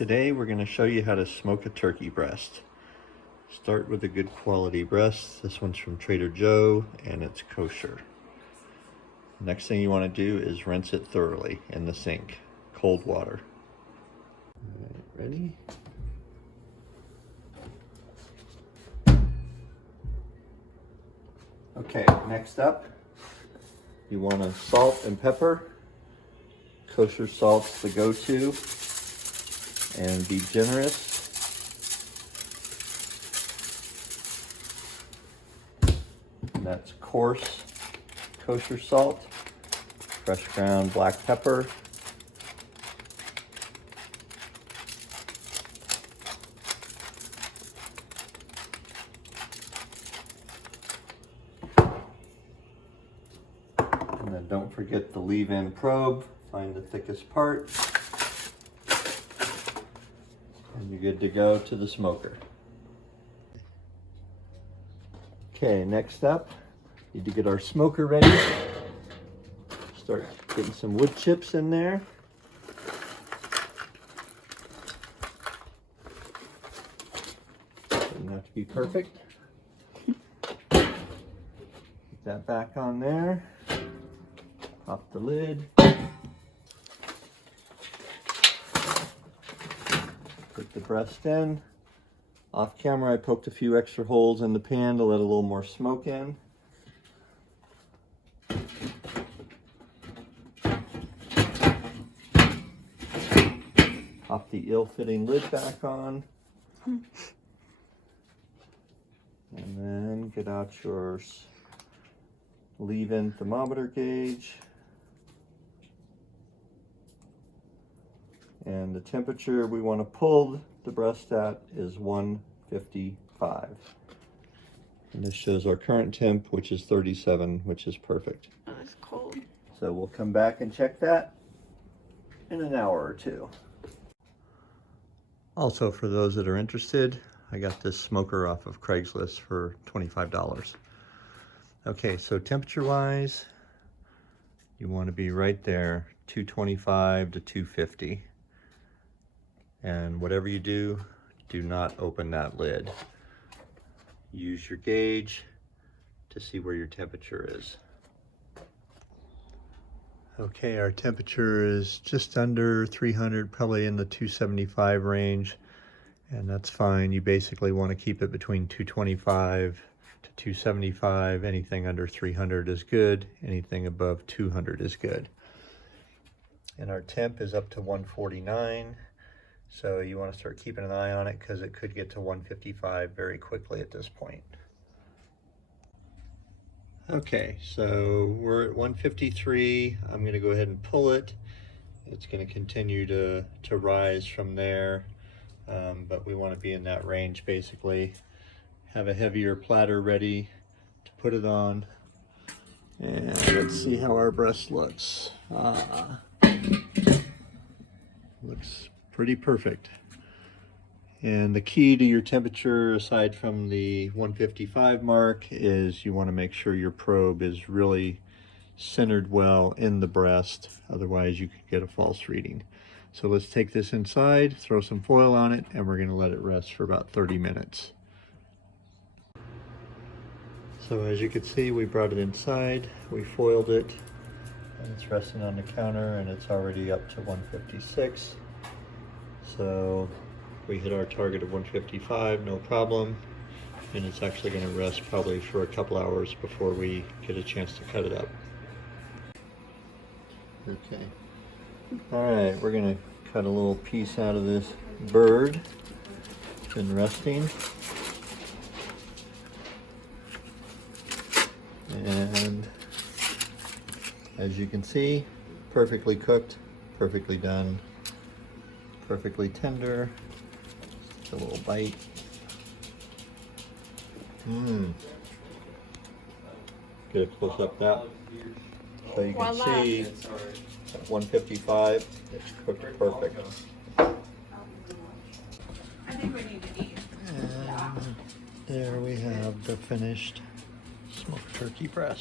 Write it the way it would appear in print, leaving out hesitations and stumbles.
Today we're going to show you how to smoke a turkey breast. Start with a good quality breast. This one's from Trader Joe and it's kosher. Next thing you want to do is rinse it thoroughly in the sink, cold water. All right, ready? Okay, next up, you want to salt and pepper. Kosher salt's the go-to. And be generous. And that's coarse kosher salt, fresh ground black pepper, and then don't forget the leave-in probe. Find the thickest part. And you're good to go to the smoker. Okay, next up, need to get our smoker ready. Start getting some wood chips in there. Doesn't have to be perfect. Put that back on there. Pop the lid. Put the breast in. Off camera I poked a few extra holes in the pan to let a little more smoke in. Pop the ill-fitting lid back on. And then get out your leave-in thermometer gauge. And the temperature we want to pull the breast at is 155. And this shows our current temp, which is 37, which is perfect. Oh, it's cold. So we'll come back and check that in an hour or two. Also, for those that are interested, I got this smoker off of Craigslist for $25. Okay, so temperature-wise, you want to be right there, 225 to 250. And whatever you do, do not open that lid. Use your gauge to see where your temperature is. Okay, our temperature is just under 300, probably in the 275 range, and that's fine. You basically want to keep it between 225 to 275. Anything under 300 is good. Anything above 200 is good. And our temp is up to 149. So you want to start keeping an eye on it because it could get to 155 very quickly at this point. Okay, so we're at 153. I'm going to go ahead and pull it. It's going to continue to rise from there, but we want to be in that range basically. Have a heavier platter ready to put it on. And let's see how our breast looks. Looks pretty perfect. And the key to your temperature, aside from the 155 mark, is you want to make sure your probe is really centered well in the breast. Otherwise you could get a false reading. So let's take this inside, throw some foil on it, and we're going to let it rest for about 30 minutes. So as you can see, we brought it inside, we foiled it, and it's resting on the counter, and it's already up to 156. So we hit our target of 155, no problem. And it's actually going to rest probably for a couple hours before we get a chance to cut it up. Okay. All right, we're going to cut a little piece out of this bird. It's been resting. And as you can see, perfectly cooked, perfectly done. Perfectly tender. Just a little bite. Get a close up that. So you can see at 155, it's cooked perfect. I think we need to eat. And there we have the finished smoked turkey breast.